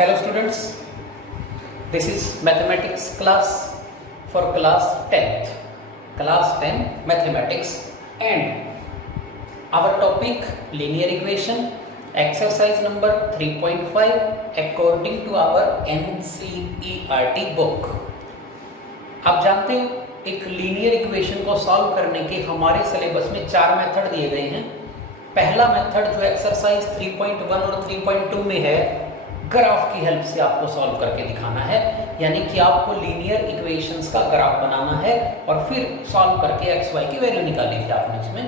Hello students, this is mathematics class for class 10 mathematics, and our topic linear equation, exercise number 3.5 according to our NCERT book। आप जानते हो एक linear equation को solve करने के हमारे सिलेबस में 4 मेथड दिए गए हैं। पहला मेथड जो एक्सरसाइज 3.1 और 3.2 में है, ग्राफ की हेल्प से आपको सॉल्व करके दिखाना है, यानी कि आपको लीनियर इक्वेशंस का ग्राफ बनाना है और फिर सॉल्व करके एक्स वाई की वैल्यू निकाली थी आपने उसमें।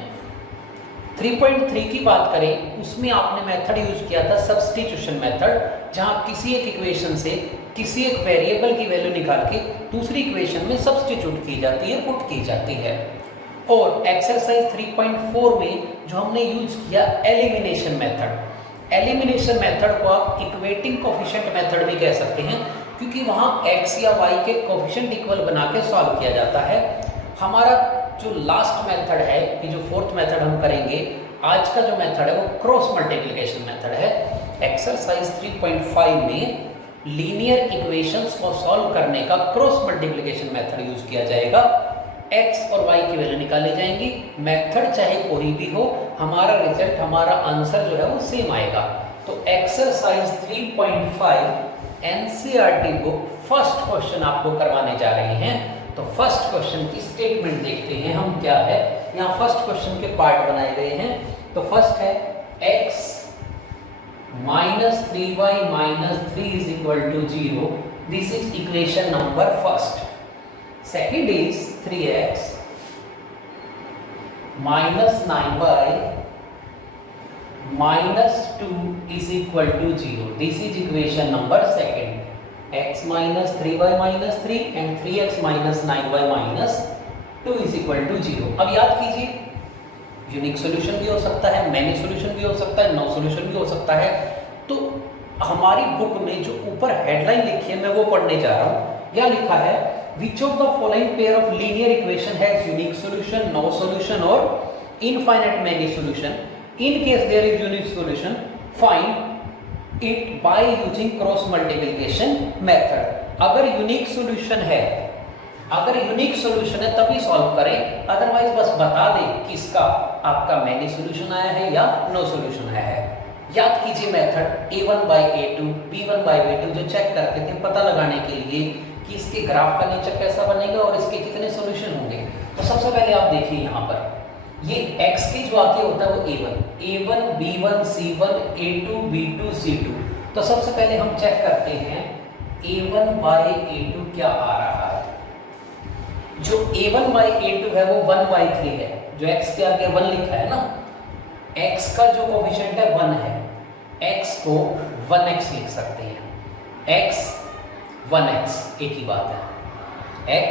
3.3 की बात करें, उसमें आपने मेथड यूज किया था सब्स्टिट्यूशन मेथड, जहां किसी एक इक्वेशन से किसी एक वेरिएबल की वैल्यू निकाल के दूसरी इक्वेशन में सब्स्टिट्यूट की जाती है, पुट की जाती है। और एक्सरसाइज 3.4 में जो हमने यूज किया एलिमिनेशन मेथड, एलिमिनेशन मेथड को आप इक्वेटिंग कोफिशिएंट मेथड भी कह सकते हैं, क्योंकि वहां x या y के कोफिशिएंट इक्वल बना के सॉल्व किया जाता है। हमारा जो लास्ट मेथड है, ये जो फोर्थ मेथड हम करेंगे, आज का जो मेथड है वो क्रॉस मल्टीप्लिकेशन मेथड है। एक्सरसाइज 3.5 में लीनियर इक्वेशंस को सॉल्व करने का क्रॉस मल्टीप्लिकेशन मेथड यूज किया जाएगा। x और y की वैल्यू निकाली जाएंगी, मेथड चाहे कोई भी हो, हमारा रिजल्ट, हमारा आंसर जो है वो सेम आएगा। तो exercise 3.5 NCERT book first question आपको करवाने जा रहे हैं। तो फर्स्ट क्वेश्चन की स्टेटमेंट देखते हैं हम क्या है। यहाँ फर्स्ट क्वेश्चन के पार्ट बनाए गए हैं। तो फर्स्ट है x - 3y - 3 is equal to 0. This is equation number first. Second is 3x minus 9y minus 2 is equal to 0. This is equation number second. X minus 3y minus 3 and 3x minus 9y minus 2 is equal to 0. अब याद कीजिए, unique solution भी हो सकता है, many solution भी हो सकता है, नो सॉल्यूशन भी हो सकता है। तो हमारी बुक में जो ऊपर हेडलाइन लिखी है मैं वो पढ़ने जा रहा हूँ। यह लिखा है which of the following pair of linear equation has unique solution, no solution or infinite many solution? In case there is unique solution, find it by using cross multiplication method. अगर यूनिक सॉल्यूशन है, अगर unique solution है तभी solve करें, otherwise बस बता दें कि इसका आपका मैनी सॉल्यूशन आया है या नो सॉल्यूशन आया है। याद कीजिए method a1 by a2 b1 by b2 जो चेक करते थे पता लगाने के लिए कि इसके ग्राफ का नेचर कैसा बनेगा और इसके कितने सॉल्यूशन होंगे। तो सबसे पहले आप देखिए यहाँ पर ये x के जो आगे होता है वो a1 b1 c1 a2 b2 c2। तो सबसे पहले हम चेक करते हैं a1 by a2 क्या आ रहा है। जो a1 by a2 है वो 1 by 3 है, जो x के आगे 1 लिखा है ना, x का जो कोफिशिएंट है 1 है, x को 1x लिख सकते हैं। x 1x एक ही बात है, x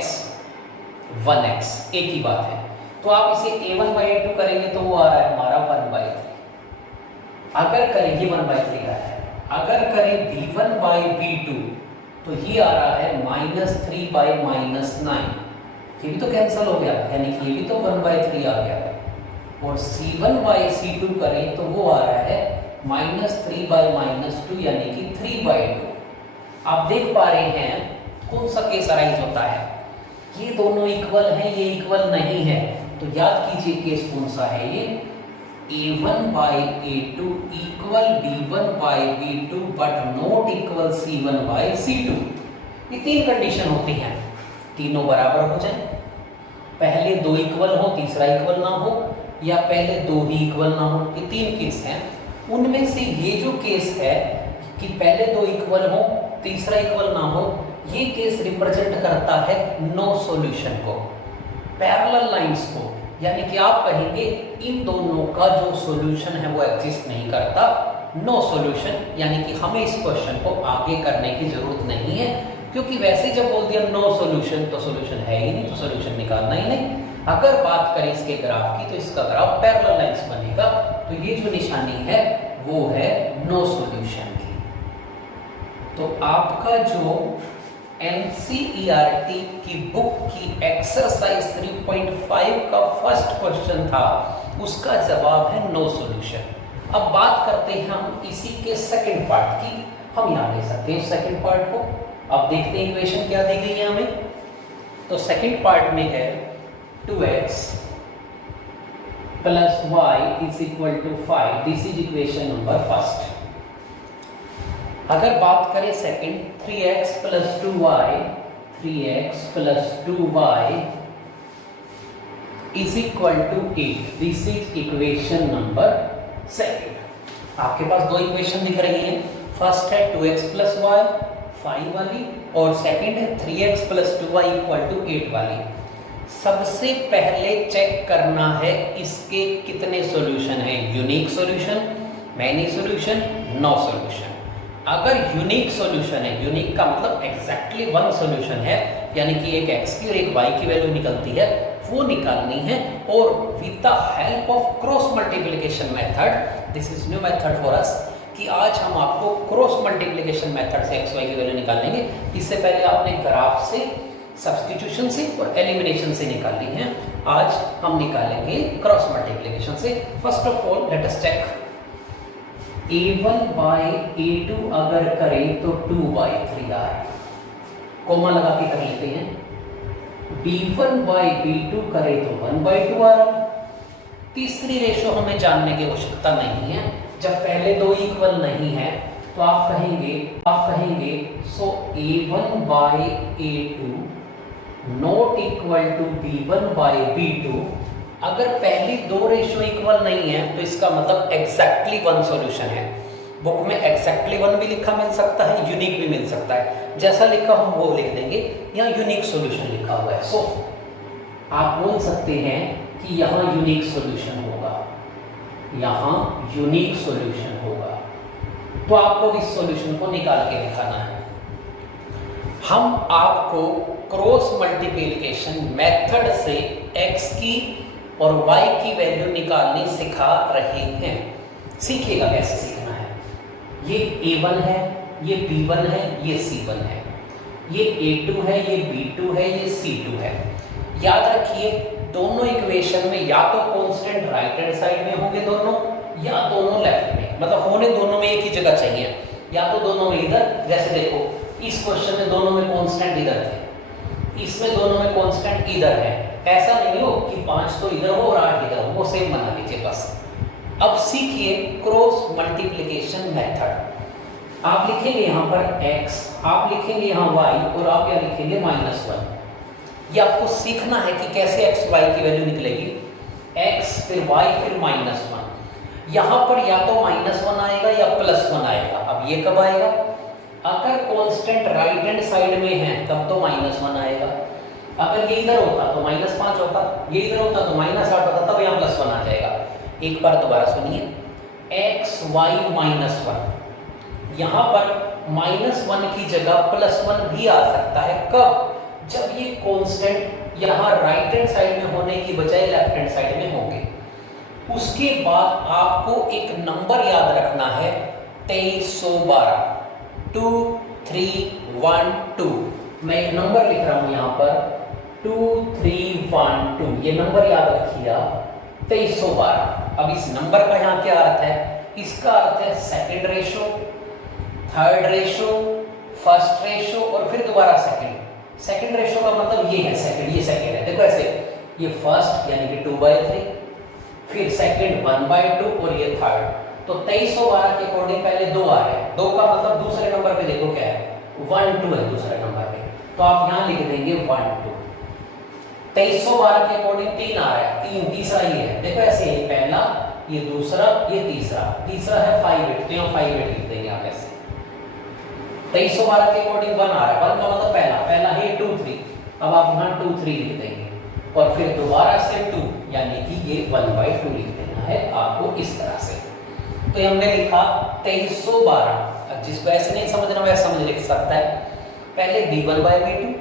1x एक ही बात है। तो आप इसे a1 by a2 करेंगे तो वो आ रहा है हमारा 1 by 3। अगर करें ये 1 by 3 आ रहा है, अगर करें b1 by b2 तो ये आ रहा है -3 by -9। ये भी तो कैंसिल हो गया, यानी कि ये भी तो 1 by 3 आ गया। और c1 by c2 करें तो वो आ रहा है -3 by -2 यानी कि 3 by 2। आप देख पा रहे हैं कौन सा केस अराइज होता है, ये दोनों इक्वल हैं, ये इक्वल नहीं है। तो याद कीजिए केस कौन सा है ये, a1 by a2 equal b1 by b2 but not equal c1 by c2। ये 3 कंडीशन होती हैं, तीनों बराबर हो जाए, पहले 2 इक्वल हो तीसरा इक्वल ना हो, या पहले 2 ही इक्वल ना हो। ये 3 केस हैं। उनमें से ये जो केस है कि पहले 2 इक्वल हो तीसरा इक्वल ना हो, ये केस रिप्रेजेंट करता है नो सॉल्यूशन को, पैरेलल लाइंस को, यानी कि आप कहेंगे इन दोनों का जो सॉल्यूशन है वो एग्जिस्ट नहीं करता, नो सॉल्यूशन, यानी कि हमें इस क्वेश्चन को आगे करने की जरूरत नहीं है, क्योंकि वैसे जब बोल दिया नो सॉल्यूशन तो सॉल्यूशन है ही नहीं, तो सॉल्यूशन निकालना ही नहीं। अगर बात करें इसके ग्राफ की तो इसका ग्राफ पैरेलल लाइंस बनेगा। तो ये जो निशानी है वो है नो सॉल्यूशन की। तो आपका जो एनसीईआरटी की बुक की एक्सरसाइज 3.5 का फर्स्ट क्वेश्चन था, उसका जवाब है नो सॉल्यूशन। अब बात करते हैं हम इसी के सेकंड पार्ट की। हम यहाँ ले सकते हैं सेकंड पार्ट को। अब देखते हैं इक्वेशन क्या दी गई है हमें। तो सेकंड पार्ट में है 2x plus y is equal to 5। This is equation number first. अगर बात करें second, 3x plus 2y is equal to 8। This is equation number second. आपके पास दो इक्वेशन दिख रही हैं। फर्स्ट है 2x प्लस y 5 वाली, और सेकंड है 3x plus 2y equal to 8 वाली। सबसे पहले चेक करना है इसके कितने सॉल्यूशन हैं। Unique solution, many solution, no solution. अगर यूनिक सॉल्यूशन है, यूनिक का मतलब एग्जैक्टली वन सॉल्यूशन है, यानी कि एक x की और एक y की वैल्यू निकलती है, वो निकालनी है। और with the help of cross multiplication method, this is new method for us, कि आज हम आपको क्रॉस मल्टीप्लिकेशन मेथड से x y की वैल्यू निकालेंगे। इससे पहले आपने ग्राफ से, सब्स्टिट्यूशन से और एलिमिनेशन से निकाली है। आज हम निकालेंगे क्रॉस मल्टीप्लिकेशन से। First of all let us check. a1 by a2 अगर करें तो 2/3 आए, कोमा लगा के कर लेते हैं। b1 बाय b2 करें तो 1/2 आ रहा। तीसरी रेशो हमें जानने की आवश्यकता नहीं है। जब पहले दो इक्वल नहीं है तो आप कहेंगे so a1 by a2 not equal to b1 by b2। अगर पहली दो रेशो इक्वल नहीं है तो इसका मतलब एग्जैक्टली वन सॉल्यूशन है। बुक में एग्जैक्टली वन भी लिखा मिल सकता है, यूनिक भी मिल सकता है। जैसा लिखा हम वो लिख देंगे। यहाँ यूनिक सॉल्यूशन लिखा हुआ है। सो आप बोल सकते हैं कि यहाँ यूनिक सॉल्यूशन होगा, यहाँ यूनिक सॉल्यूशन होगा। तो आपको इस सॉल्यूशन को निकाल के दिखाना है। हम आपको क्रॉस मल्टीप्लिकेशन मेथड से x की और y की वैल्यू निकालनी सिखा रहे हैं। सीखिएगा कैसे सीखना है। ये a1 है, ये b1 है, ये c1 है, ये a2 है, ये b2 है, ये c2 है। याद रखिए दोनों इक्वेशन में या तो कांस्टेंट राइट हैंड साइड में होंगे दोनों, या दोनों लेफ्ट में, मतलब होने दोनों में एक ही जगह चाहिए। या तो दोनों में इधर, जैसे देखो इस क्वेश्चन में दोनों में कांस्टेंट इधर थे, इसमें दोनों में कांस्टेंट इधर है। ऐसा नहीं हो कि 5 तो इधर हो और 8 इधर हो, वो सेम बना लीजिए बस। अब सीखिए क्रॉस मल्टीप्लिकेशन मेथड। आप लिखेंगे यहाँ पर x, आप लिखेंगे यहाँ y, और आप यहाँ लिखेंगे -1। ये आपको सीखना है कि कैसे x y की वैल्यू निकलेगी। x फिर y फिर -1। यहाँ पर या तो -1 आएगा या +1 आएगा। अब ये कब आएगा? अगर कांस्टेंट राइट हैंड साइड में है तब तो -1 आएगा। अगर ये इधर होता तो -5 होता, ये इधर होता तो -8 होता, तब यहाँ +1 आ जाएगा। एक बार दोबारा सुनिए, x y -1, यहाँ पर -1 की जगह +1 भी आ सकता है। कब? जब ये कांस्टेंट यहाँ राइट हैंड साइड में होने की बजाय लेफ्ट हैंड साइड में होंगे। उसके बाद आपको एक नंबर याद रखना है 2312, 2 3 1 2। मैं एक नंबर लिख रहा हूं यहाँ पर 2 3 1 2। ये नंबर याद रखिए 2312। अब इस नंबर का यहाँ क्या अर्थ है? इसका अर्थ है second ratio, third ratio, first ratio और फिर दोबारा सेकंड। सेकंड रेशो का मतलब ये है सेकंड, ये सेकंड है। देखो ऐसे, ये फर्स्ट यानी कि 2/3, फिर सेकंड 1/2 और ये थर्ड। तो 2312 के अकॉर्डिंग पहले 2 आ रहे हैं। 2 का मतलब दूसरे नंबर पे देखो क्या है, 1 2 है दूसरे नंबर पे। तो आप यहाँ लिख देंगे 1 2। 2312 के अकॉर्डिंग 3 आ रहा है, 3 तीसरा ये है। देखो ऐसे, ये पहला, ये दूसरा, ये तीसरा। तीसरा है 5 8, तो यहाँ 5 8 लिख देंगे आप ऐसे। 2312 के अकॉर्डिंग 1 आ रहा है, 1 का मतलब पहला है 2 3। अब आप यहाँ 2 3 लिख देंगे और फिर दोबारा से 2, यानी कि ये 1/2 लिख देना है आपको इस तरह से। तो हमने लिखा 2312। अब जिसको ऐसे नहीं समझना वैसे समझ लिख सकता है। पहले b1/b2,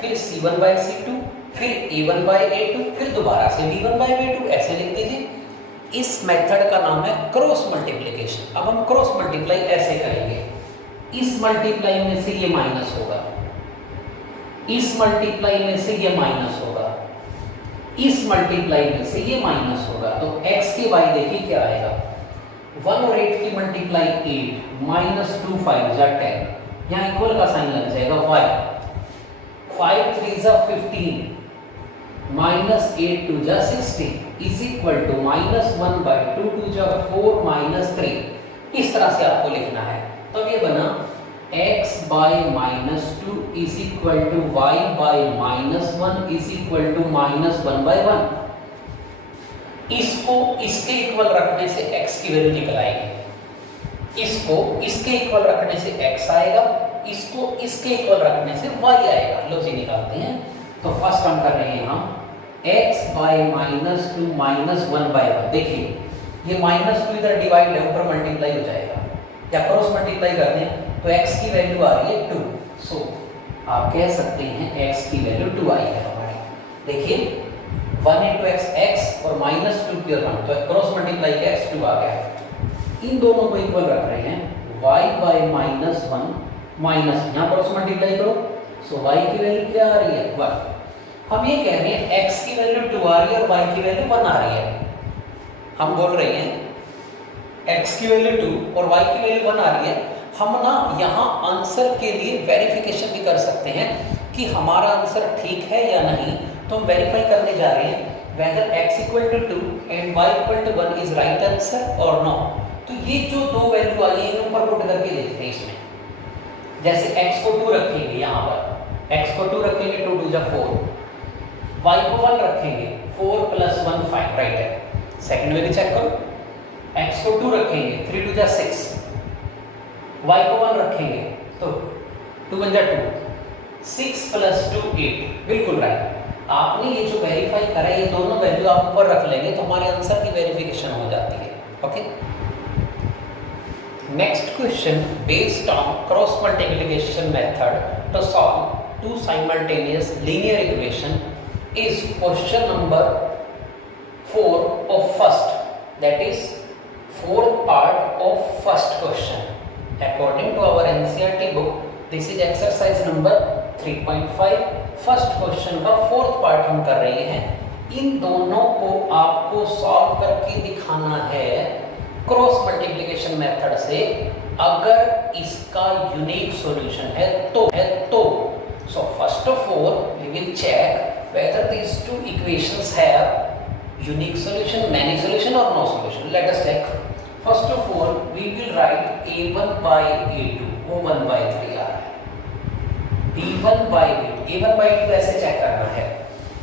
फिर c1/c2, फिर a1/a2, फिर दोबारा से b1/b2, ऐसे लिख दीजिए। इस मेथड का नाम है क्रॉस मल्टीप्लिकेशन। अब हम क्रॉस मल्टीप्लाई ऐसे करेंगे, इस मल्टीप्लाई में से ये माइनस होगा, इस मल्टीप्लाई में से ये माइनस होगा, इस मल्टीप्लाई में से ये माइनस होगा। तो x की y देखिए क्या आएगा, 1 और 8 की मल्टीप्लाई 8 माइनस 2 5 जा 10, यहाँ इक्वल का साइन लग जाएगा y, 5 3 जा 15 माइनस 8 2 जा 16 is equal to minus 1 by 2 2 जा 4 माइनस 3। इस तरह से आपको लिखना है। तो ये बना x by minus 2 is equal to y by minus 1 is equal to minus 1 by 1। इसको इसके इक्वल रखने से x की वैल्यू निकल आएगी, इसको इसके इक्वल रखने से x आएगा, इसको इसके इक्वल रखने से y आएगा। लो जी निकालते हैं। तो फर्स्ट हम कर रहे हैं हम x by minus 2 minus 1 by 1। देखिए ये माइनस 2 इधर डिवाइड है, ऊपर मल्टीप्लाई हो जाएगा या क्रॉस मल्टीप्लाई करते हैं तो x की वैल्यू आ रही है 2। सो आप कह सकते हैं x की वैल्यू 2 आई है हमारी। देखिए 1 इंटू x और माइनस 2 की 1 तो क्रॉस मल्टीप्लाई किया x2 आ गया। इन दोनों को इक्वल रख रहे हैं y बाई माइनस 1 माइनस, यहाँ क्रॉस मल्टीप्लाई करो, सो y की वैल्यू क्या आ रही है 1। हम ये कह रहे हैं x की वैल्यू 2 आ रही है और y की वैल्यू 1 आ रही है। हम बोल रहे हैं x की वैल्यू 2 और y की वैल्यू 1 आ रही है। हम ना यहाँ आंसर के लिए वेरिफिकेशन भी कर सकते हैं कि हमारा आंसर ठीक है या नहीं। तो हम वेरीफाई करने जा रहे हैं whether x equal to 2 and y equal to 1 is right answer or no। तो ये जो दो वैल्यू आई है इन ऊपर पुट करके देखते हैं इसमें। जैसे x को 2 रखेंगे, यहाँ पर x को 2 रखेंगे 2 2 जा 4, y को 1 रखेंगे 4 प्लस 1 5, राइट है। सेकंड में भी चेक करो, x को 2 रखेंगे 3 2 जा 6, y को 1 रखेंगे तो 2 1 जा 2, 6 प्लस 2 8, बिल्कुल राइट। आपने ये जो वेरीफाई करा है ये दोनों वैल्यू आप ऊपर रख लेंगे तो हमारे आंसर की वेरिफिकेशन हो जाती है। Okay, next question based on cross multiplication method to solve two simultaneous linear equation is question number 4 of first, that is fourth part of first question according to our NCERT book. This is exercise number 3.5। First question का fourth part हम कर रहे हैं। इन दोनों को आपको solve करके दिखाना है क्रॉस मल्टीप्लिकेशन मेथड से। अगर इसका यूनिक सॉल्यूशन है तो so first of all we will check whether these two equations have unique solution, many solution और no solution. Let us check. First of all we will write a1 by a2 वो 1 by 3 आ रहा है, b1 by a2 ऐसे check करना है,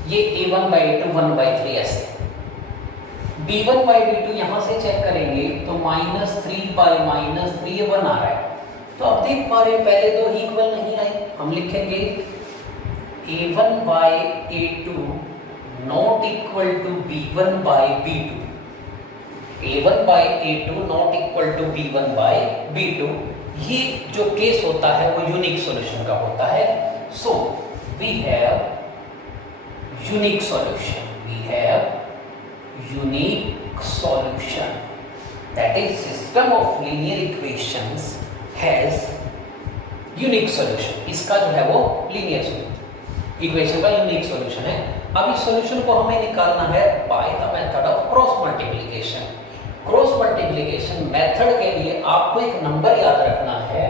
ये a1 by a2 1 by 3 ऐसे। b1 by b2 यहाँ से चेक करेंगे तो -3 by -3 ये 1 आ रहा है। तो अब देख पा रहे पहले दो ही इक्वल नहीं आए, हम लिखेंगे a1 by a2 not equal to b1 by b2, a1 by a2 not equal to b1 by b2। ये जो केस होता है वो यूनिक सॉल्यूशन का होता है। So we have unique solution, we have unique solution, that is system of linear equations has unique solution. इसका जो है वो लीनियर इक्वेशन का यूनिक सॉल्यूशन है। अब इस सॉल्यूशन को हमें निकालना है by the method of cross multiplication. Cross multiplication method के लिए आपको एक नंबर याद रखना है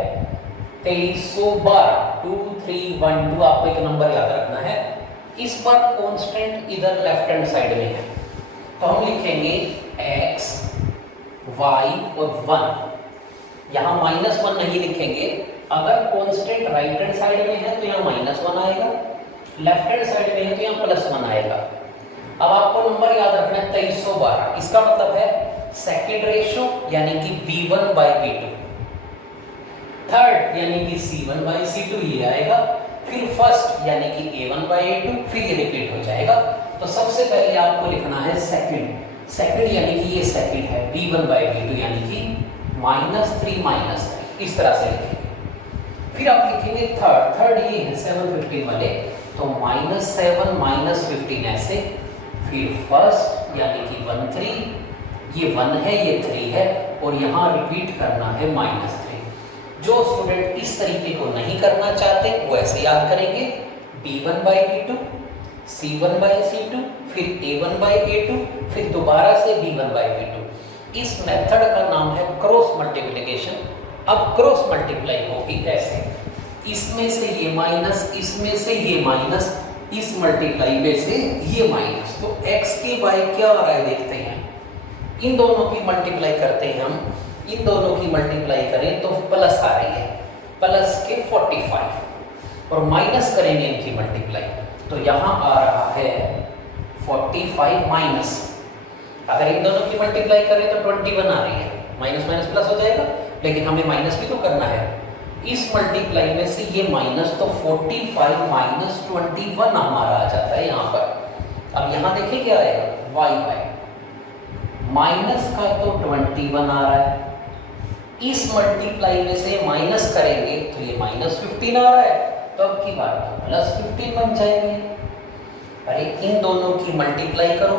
2312, 2 3 1 2, आपको एक नंबर याद रखना है। इस बार कांस्टेंट इधर लेफ्ट हैंड साइड में है तो हम लिखेंगे x y और 1, यहाँ -1 नहीं लिखेंगे। अगर कांस्टेंट राइट हैंड साइड में है तो यहाँ -1 आएगा, लेफ्ट हैंड साइड में है तो यहाँ +1 आएगा। अब आपको नंबर याद रखना है 2312। इसका मतलब है सेकेंड रेशो यानी कि b1 by b2, थर्ड यानी कि c1 by c2 ये आएगा, फिर फर्स्ट यानी कि a1 by a2, फिर ये रिपीट हो जाएगा। तो सबसे पहले आपको लिखना है सेकेंड यानी कि ये सेकेंड है b1 by b2 यानी कि -3 -3, इस तरह से लिखेंगे। फिर आप लिखेंगे थर्ड ये है 7 15 वाले, तो -7 -15 ऐसे, फिर फर्स्ट यानी कि 1 3, ये 1 है ये 3 है और यहाँ रिपीट करना है -3। जो स्टूडेंट इस तरीके को नहीं करना चाहते वो ऐसे याद करेंगे b1 by b2, c1 by c2, फिर a1 by a2, फिर दोबारा से b1 by b2। इस मेथड का नाम है क्रॉस मल्टीप्लिकेशन। अब क्रॉस मल्टीप्लाई होगी ऐसे, इसमें से ये माइनस, इसमें से ये माइनस, इस मल्टीप्लाई में से ये माइनस। तो x के y क्या आ रहा है देखते हैं। इन दोनों की मल्टीप्लाई करते हैं हम, इन दोनों की मल्टीप्लाई करें तो प्लस आ रही है, प्लस के 45, और माइनस करेंगे इनकी मल्टीप्लाई तो यहाँ आ रहा है 45 माइनस। अगर इन दोनों की मल्टीप्लाई करें तो 21 आ रही है, माइनस माइनस प्लस हो जाएगा, लेकिन हमें माइनस भी तो करना है। इस मल्टीप्लाई में से ये माइनस, तो 45 माइनस 21 हमारा आ जाता है यहाँ पर। अब यहाँ देखिए क्या आएगा, y बाई माइनस का तो 21 आ रहा है, इस मल्टीप्लाई में से माइनस करेंगे तो ये माइनस 15 आ रहा है, तो अब की बात तो प्लस 15 बन जाएंगे। अरे इन दोनों की मल्टीप्लाई करो,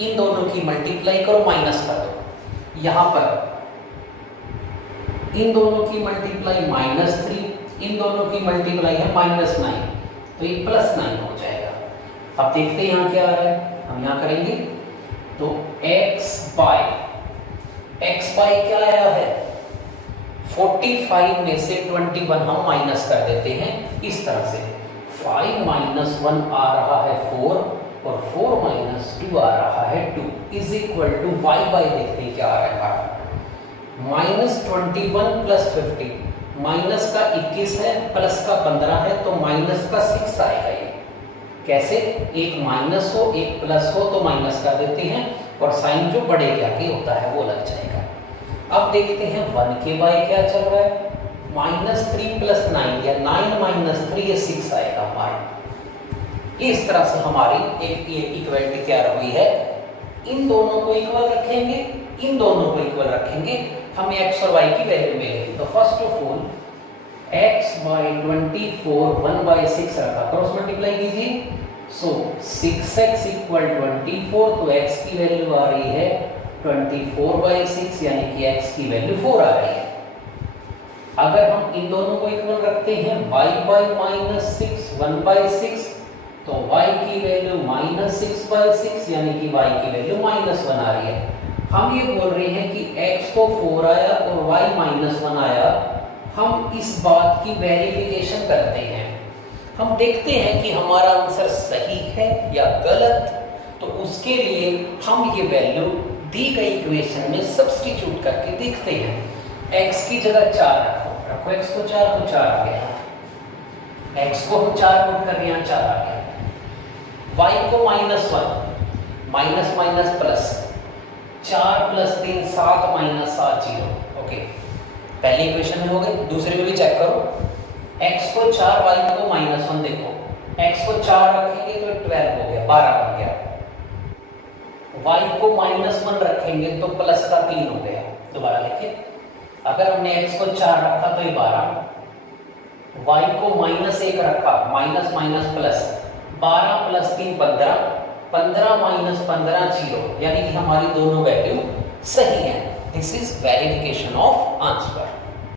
इन दोनों की मल्टीप्लाई करो, माइनस कर दो। यहाँ पर इन दोनों की मल्टीप्लाई -3, इन दोनों की मल्टीप्लाई है -9, तो ये +9 हो जाएगा। अब देखते हैं यहाँ क्या आ रहा है, हम यहाँ करेंगे तो x बाय क्या आया है, 45 में से 21 हम माइनस कर देते हैं इस तरह से। 5 - 1 आ रहा है 4, और 4 - 2 आ रहा है 2, is equal to y by देखते हैं क्या आ रहा है हमारा, -21 + 50, माइनस का 21 है, प्लस का 15 है, तो माइनस का 6 आएगा। ये कैसे, एक माइनस हो एक प्लस हो तो माइनस कर देते हैं, और साइन जो बड़े क्या के होता है वो लग जाएगा। अब देखते हैं 1 के बाय क्या चल रहा है, -3 + 9 या 9 - 3 ये 6 आएगा हमारा। इस तरह से हमारी एक इक्वलिटी तैयार हुई है। इन दोनों को इक्वल रखेंगे, इन दोनों को इक्वल रखेंगे, हमें x और y की वैल्यू मिलेगी। तो first of all x by 24 1/6 रखा, क्रॉस मल्टीप्लाई कीजिए, सो 6x = 24, तो x की वैल्यू आ रही है 24/6, यानी कि x की वैल्यू 4 आ रही है। अगर हम इन दोनों को इक्वल रखते हैं y बाई -6 1/6, तो y की वैल्यू -6/6, यानी कि y की वैल्यू -1 आ रही है। हम ये बोल रहे हैं कि x तो 4 आया और y -1 आया, हम इस बात की वेरिफिकेशन करते हैं, हम देखते हैं कि हमारा आंसर सही है या गलत। तो उसके लिए हम ये वैल्यू दी गई इक्वेशन में सब्स्टिट्यूट करके देखते हैं। x की जगह 4 रखो x को 4, तो 4 आ गया, x को हम 4 पुट कर रहे हैं, 4 आ गया। y को -1, माइनस प्लस, 4 + 3 7 - 7 0, ओके, पहली इक्वेशन में हो गई। दूसरे में भी चेक करो, x को 4 y को -1, देखो x को 4 रखेंगे तो 12 हो गया, 12 बन गया। y को -1 रखेंगे तो प्लस का 3 हो गया। दोबारा लिखिए, अगर हमने x को 4 रखा तो ये 12, y को -1 रखा, माइनस माइनस प्लस, 12 + 3 15, 15 - 15 0, यानी कि हमारी दोनों वैल्यू सही है। This is verification of answer.